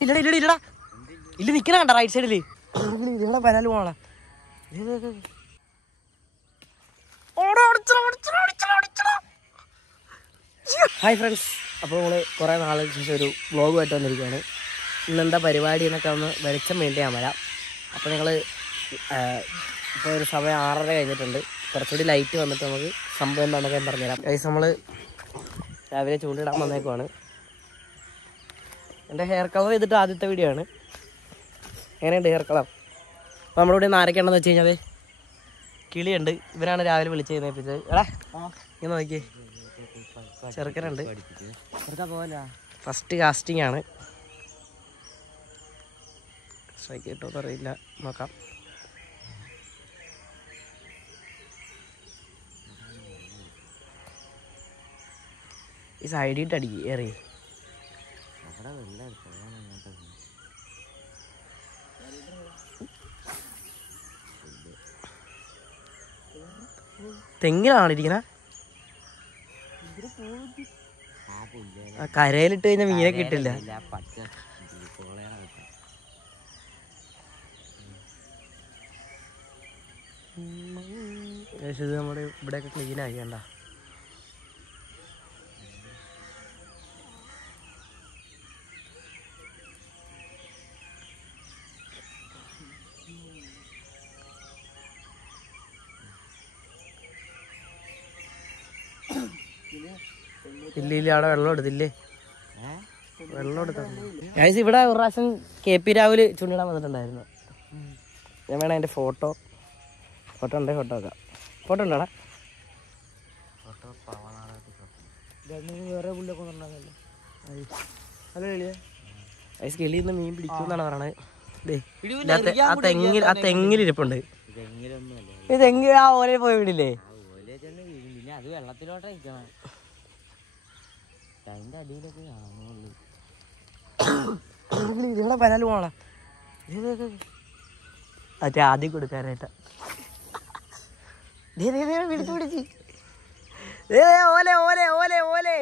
ഇല്ലടാ ഇല്ലടാ ഇല്ലടാ ഇല്ല നിക്കണ കണ്ട റൈറ്റ് സൈഡില് ഇവിടെ വരാല് പോണ. ഹായ് ഫ്രണ്ട്സ്, അപ്പോൾ നമ്മൾ കുറേ നാളിന് ശേഷം ഒരു വ്ളോഗുമായിട്ട് വന്നിരിക്കുകയാണ്. ഇന്നെന്താ പരിപാടി എന്നൊക്കെ ഒന്ന് വെളിച്ചം വേണ്ടി ഞാൻ വരാം. അപ്പോൾ നിങ്ങൾ ഇപ്പോൾ ഒരു സമയം 6:30 കഴിഞ്ഞിട്ടുണ്ട്. കുറച്ചുകൂടി ലൈറ്റ് വന്നിട്ട് നമുക്ക് സംഭവം എന്താണെന്നൊക്കെ ഞാൻ പറഞ്ഞുതരാം. ഗൈസ്, നമ്മൾ രാവിലെ ചൂണ്ടിടാൻ വന്നേക്കുവാണ്. എൻ്റെ ഹെയർ കളർ ചെയ്തിട്ട് ആദ്യത്തെ വീഡിയോ ആണ്. എങ്ങനെയുണ്ട് ഹെയർ കളർ? അപ്പോൾ നമ്മുടെ ഇവിടെ ആരൊക്കെയാണെന്ന് വെച്ച് കഴിഞ്ഞാൽ കിളിയുണ്ട്. ഇവരാണ് രാവിലെ വിളിച്ച് കഴിഞ്ഞിപ്പിച്ചത്. എടാ ഇങ്ങനെ നോക്കിയേ, ചെറുക്കനുണ്ട്. ഫസ്റ്റ് കാസ്റ്റിംഗ് ആണ്. സ്ട്രൈക്ക് കിട്ടുമെന്ന് അറിയില്ല, നോക്കാം. ഈ സൈഡിട്ട് അടിക്കും ഏറി. തെങ്ങിലാണ് ഇരിക്കണ. കരയിലിട്ട് കഴിഞ്ഞാൽ മീനെ കിട്ടില്ല. ഇത് നമ്മുടെ ഇവിടെയൊക്കെ ക്ലീൻ ആയി കണ്ട. ഇല്ല അവിടെ വെള്ളം എടുത്തില്ലേ? വെള്ളം എടുത്ത ഇവിടെ ഒരു പ്രാവശ്യം KP രാഹുൽ ചൂണ്ടിടാൻ വന്നിട്ടുണ്ടായിരുന്നു. ഞാൻ വേണം എൻ്റെ ഫോട്ടോ ഉണ്ട്, ഫോട്ടോ വെക്കാം. ഫോട്ടോ ഉണ്ടോടാ? വേറെ പുല്ലൊക്കെ വന്നിട്ടുണ്ടാകുന്നല്ലോ. ഹലോ എളിയ ഐസ്, കിളിയിൽ നിന്ന് മീൻ പിടിക്കുമെന്നാണ് പറയണത്. ആ തെങ്ങിലിരിപ്പുണ്ട്. ഈ തെങ്ങ് ആ ഓലെ പോയി വിടില്ലേ? അത് വെള്ളത്തിലോട്ട് അതിന്റെ അടിയിലൊക്കെ ഇവിടെ വരാല് പോണ മറ്റേ ആദ്യം കൊടുക്കാനായിട്ട് പിടിച്ചു പിടിച്ച് ഓലെ ഓലെ ഓലെ ഓലെ മോനെ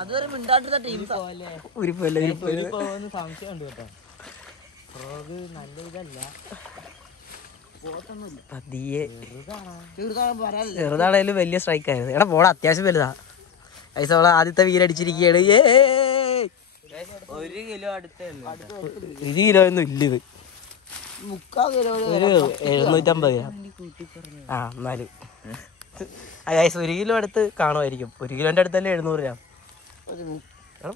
അതുവരെ മിണ്ടാട്ടിരുന്ന ടീം സംശയം ഉണ്ട് കേട്ടോ. നല്ല ഇതല്ല, ചെറുതാണേലും വലിയ സ്ട്രൈക്ക് ആയിരുന്നു. എടാ പോടാ, അത്യാവശ്യം വലുതാ. ഐസോള ആദ്യത്തെ വീരടിച്ചിരിക്കുകയാണ്. 1 കിലോ അടുത്ത് 1 കിലോ ഒന്നും ഇല്ല. ഇത് 750 ഗ്രാം. ആ എന്നാലും 1 കിലോ അടുത്ത് കാണുമായിരിക്കും. 1 കിലോന്റെ അടുത്തല്ലേ 700 ഗ്രാം.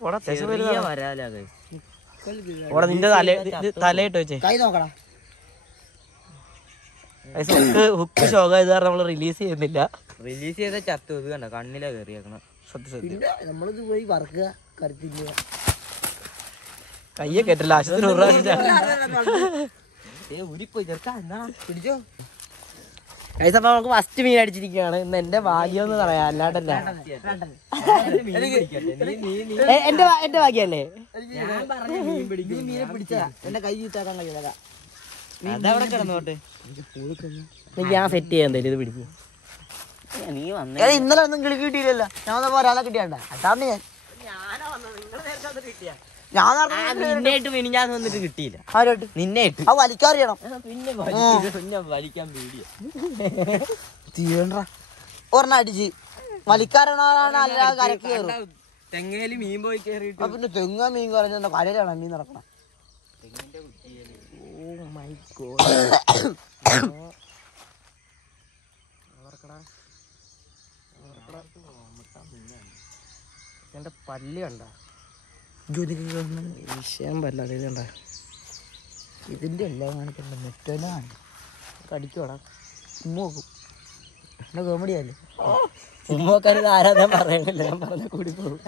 പോടാ, അത്യാവശ്യം പോടാ. നിന്റെ തലയിട്ട് വെച്ചേ ഹുക്ക് ഷോക ഇത് കാരണം നമ്മള് റിലീസ് ചെയ്യുന്നില്ല. റിലീസ് ചെയ്ത ചത്തു. ഇത് കണ്ട കണ്ണിലാ കയറിയേക്കണം. സത്യം നമ്മളിത് പോയി വറക്കുക, കരുത്തില്ല കയ്യെ കേട്ടില്ല. ആശുപത്രി ഊരിപ്പോയി ചെറുക്കാ. എന്നാ പിടിച്ചോ. അപ്പൊ നമുക്ക് ഫസ്റ്റ് മീൻ അടിച്ചിരിക്കുകയാണ്. ഇന്ന് എന്റെ ഭാഗ്യം എന്ന് പറയാം, അല്ലാണ്ടല്ല. എന്റെ ഭാഗ്യല്ലേ? മീനെ പിടിച്ചാ എന്റെ കൈ ചീത്താക്കാൻ കഴിയില്ല. അതവിടെ കിടന്നോട്ടെ, ഞാൻ സെറ്റ് ചെയ്യാൻ തരും. ഇത് പിടിക്കും. നീ വന്നേ ഇന്നലെ ഒന്നും കിളി കിട്ടിയില്ലല്ലോ. ഞാൻ വന്നപ്പോ ഒരാളെ കിട്ടിയാണ്ട. അതാണ് നിന്നായിട്ട് മിനിഞ്ഞാന്ന് വന്നിട്ട് കിട്ടിയില്ല. ആരോട്ട്? നിന്നായിട്ട്. ആ വലിക്കാറിയണം. പിന്നെ വലിക്കാൻ പേടിയാ. ഒരെണ്ണം അടിച്ച് വലിക്കാരണമാണ്. അല്ലാതെ കരക്ക് കയറും. തെങ്ങയില് മീൻ പോയി കയറിയിട്ട് പിന്നെ തെങ്ങ മീൻ കുറഞ്ഞ കരയിലാണ് മീൻ നടക്കണം. എന്റെ പല്ല് കണ്ട വിഷയം പല്ല. ഇത് കണ്ട ഇതിന്റെ എല്ലാം കാണിക്കണ്ട. നെറ്റനാണ് കടിക്കോടാ. ഉമ്മ നോക്കും. എന്നെ കോമഡിയല്ലേ? ഉമ്മക്കാരത് ആരാധന പറയണില്ല. ഞാൻ പറഞ്ഞ കൂടി പോകും.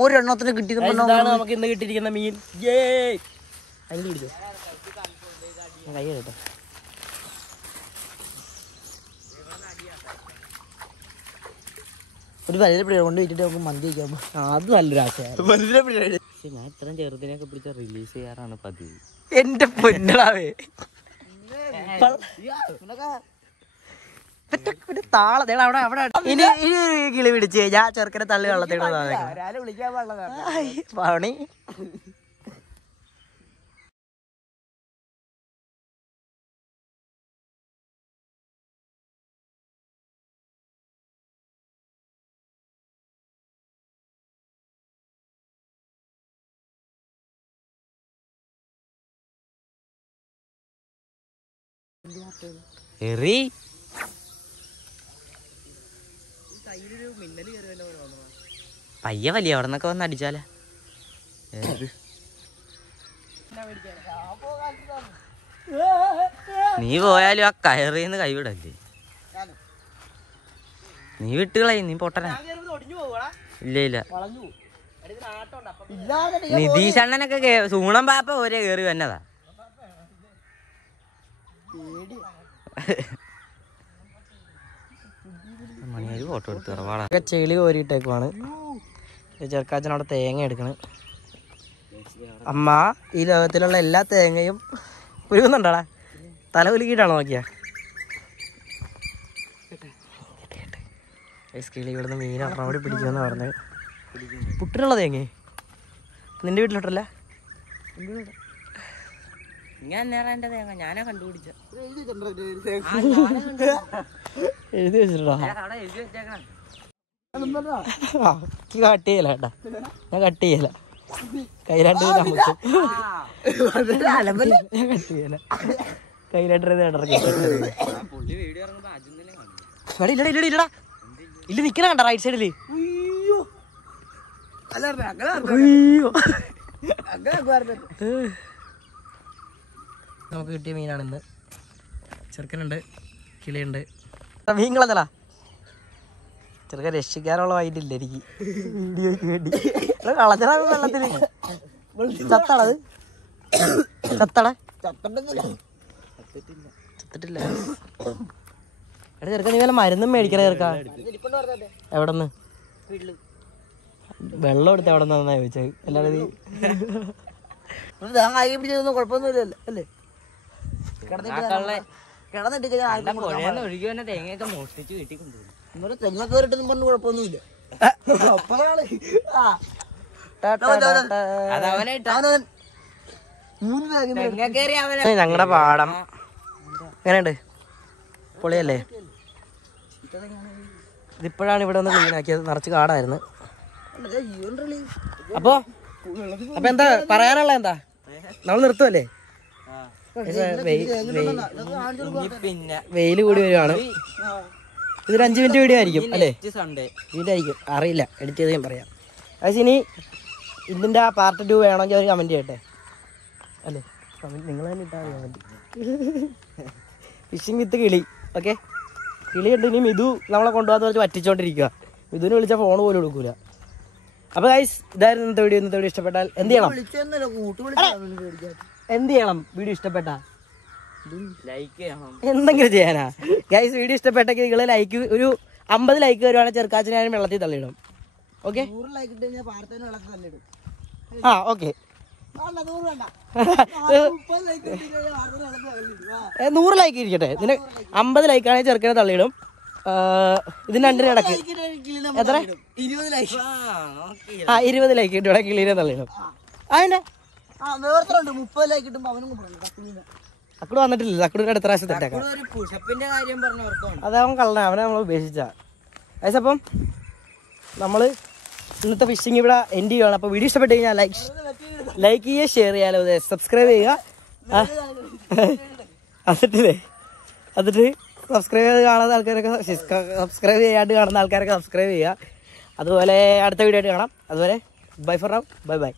ഒരെണ്ണത്തിന് കിട്ടിയത് നമുക്ക് ഇന്ന് കിട്ടിയിരിക്കുന്ന മീൻ. അതിൽ പിടിച്ചോ കൈ കേട്ടോ. ഒരു വലിയ പിടി കൊണ്ട് വെച്ചിട്ട് നമുക്ക് മന്തി കഴിക്കാൻ. അത് നല്ലൊരു ആശയമാണ്. ഞാൻ ഇത്രയും ചെറുതിനൊക്കെ പിടിച്ച റിലീസ് ചെയ്യാറാണ് പതിവ്. എന്റെ പൊന്നടാവേ താളത്തേട അവിടെ അവിടെ ഇനി കിളി പിടിച്ച് ഞാൻ ചെറുക്കനെ തള്ളി വെള്ളത്തേട പണി. എറി പയ്യ വലിയ അവിടെ നിന്നൊക്കെ വന്ന് അടിച്ചാലേ. നീ പോയാലും ആ കയറിന്ന് കൈവിടല്ലേ. നീ വിട്ടുകളായി, നീ പൊട്ടനാ. ഇല്ല ഇല്ല, നിതീഷ് അണ്ണനൊക്കെ സൂണം പാപ്പ ഒരേ കേറി വന്നതാ. മണിയൊരു ഫോട്ടോ എടുത്ത് തറവാടാ. ചെളി കോരിയിട്ടേക്കുവാണ്. ചെറുക്കാച്ചൻ അവിടെ തേങ്ങ എടുക്കണ്. അമ്മ ഈ ലോകത്തിലുള്ള എല്ലാ തേങ്ങയും ഉരുകുന്നുണ്ടാടാ. തല ഉലുക്കിയിട്ടാണോ നോക്കിയാ? കിളി ഇവിടുന്ന് മീൻ അവിടെ പിടിക്കുമെന്ന് പറഞ്ഞത്. പുട്ടിനുള്ള തേങ്ങ നിന്റെ വീട്ടിലോട്ടല്ല? ഞാനാ കണ്ടുപിടിച്ച എഴുതി വെച്ചിട്ടുണ്ടോ? കട്ട് ചെയ്യല കേട്ടാ, ഞാൻ കട്ട് ചെയ്യല. കയ്യിലാണ്ട് നമുക്ക് ഞാൻ കട്ട് ചെയ്യല. കയ്യിലായിട്ട് ഇല്ലടാ ഇല്ല നിക്കണ കണ്ട റൈറ്റ് സൈഡില്. നമുക്ക് കിട്ടിയ മീനാണ് ഇന്ന്. ചെറുക്കനുണ്ട്, കിളിയുണ്ട്. മീൻകളെന്നടാ ചെറുക്കൻ രക്ഷിക്കാനുള്ള വൈകിട്ടില്ല എനിക്ക്. വീഡിയോയ്ക്ക് വേണ്ടി കളഞ്ഞ വെള്ളത്തിന് ചത്താണത്. ചത്തട ചത്തിട്ടില്ല. എടാ ചെറുക്ക നീ വല്ല മരുന്നും മേടിക്കണ ചെറുക്കാ. എവിടെന്ന് വെള്ളം എടുത്ത് എവിടെ നിന്നാ ചോദിച്ചത്? അല്ലാതെ കുഴപ്പമൊന്നുമില്ലല്ലോ അല്ലേ? ഒഴുകി വന്ന തേങ്ങയൊക്കെ മോഷ്ടിച്ച് വീട്ടിൽ കൊണ്ടുപോകും. തെങ്ങ കയറിട്ടെന്നും പറഞ്ഞു കുഴപ്പമൊന്നുമില്ല. ഞങ്ങളുടെ പാടം എങ്ങനെയുണ്ട്? പൊളിയല്ലേ? ഇതിപ്പോഴാണ് ഇവിടെ ഒന്ന് ക്ലീൻ ആക്കിയത്. നിറച്ച് കാടായിരുന്നു. അപ്പൊ എന്താ പറയാനുള്ള? എന്താ നമ്മൾ നിർത്തുമല്ലേ? വെയില് കൂടി വരുവാണ്. ഇതൊരു 5 മിനിറ്റ് വീഡിയോ ആയിരിക്കും അല്ലേ? വീഡിയോ ആയിരിക്കും, അറിയില്ല, എഡിറ്റ് ചെയ്ത് ഞാൻ പറയാം. അത് ഇനി ഇതിൻ്റെ ആ പാർട്ട് 2 വേണമെങ്കിൽ അവർ കമൻറ്റ് ചെയ്യട്ടെ അല്ലേ? നിങ്ങൾ തന്നെ ഇട്ടാൽ കമൻറ്റ്. ഫിഷിംഗ് വിത്ത് കിളി. ഓക്കെ, കിളിയുണ്ട്. ഇനി മിഥു നമ്മളെ കൊണ്ടുപോകാന്ന് പറഞ്ഞ് പറ്റിച്ചോണ്ടിരിക്കുക. മിഥുവിനെ വിളിച്ചാൽ ഫോൺ പോലും എടുക്കൂല. അപ്പോൾ ഗൈസ് ഇതായിരുന്നു ഇന്നത്തെ വീഡിയോ. ഇന്നത്തെ വീഡിയോ ഇഷ്ടപ്പെട്ടാൽ എന്ത് ചെയ്യണം? വീഡിയോ ഇഷ്ടപ്പെട്ടാ ലൈക്ക് ചെയ്യണം, എന്തെങ്കിലും ചെയ്യാനാ ഗൈസ്. വീഡിയോ ഇഷ്ടപ്പെട്ടെങ്കിൽ നിങ്ങൾ ലൈക്ക്, ഒരു 50 ലൈക്ക് വരുവാണെങ്കിൽ ചെറുക്കാച്ചിനായാലും വെള്ളത്തിൽ തള്ളിയിടും. ഓക്കെ, 100 ലൈക്ക് ഇരിക്കട്ടെ. ഇതിന് 50 ലൈക്കാണെങ്കിൽ ചെറുക്കനെ തള്ളിയിടും. ഇതിന് രണ്ടിന് ഇടക്ക് എത്ര? 20 ലൈക്ക് കിട്ടും, കിളീനെ തള്ളിയിടും. അതിന്റെ അക്കട് വന്നിട്ടില്ല. അക്കടിന്റെ അടുത്ത പ്രാവശ്യം തെറ്റേക്കാം. അതവൻ കള്ളന, അവനെ നമ്മൾ ഉപേക്ഷിച്ച. അപ്പം നമ്മള് ഇന്നത്തെ ഫിഷിങ് ഇവിടെ എൻഡ് ചെയ്യുകയാണ്. അപ്പോൾ വീഡിയോ ഇഷ്ടപ്പെട്ട് കഴിഞ്ഞാൽ ലൈക്ക് ചെയ്യുക, ഷെയർ ചെയ്യാലോ, സബ്സ്ക്രൈബ് ചെയ്യുക. എന്നിട്ട് സബ്സ്ക്രൈബ് ചെയ്ത് കാണുന്ന ആൾക്കാരൊക്കെ സബ്സ്ക്രൈബ് ചെയ്യാണ്ട് കാണുന്ന ആൾക്കാരൊക്കെ സബ്സ്ക്രൈബ് ചെയ്യുക. അതുപോലെ അടുത്ത വീഡിയോ ആയിട്ട് കാണാം. അതുപോലെ bye for now, bye by.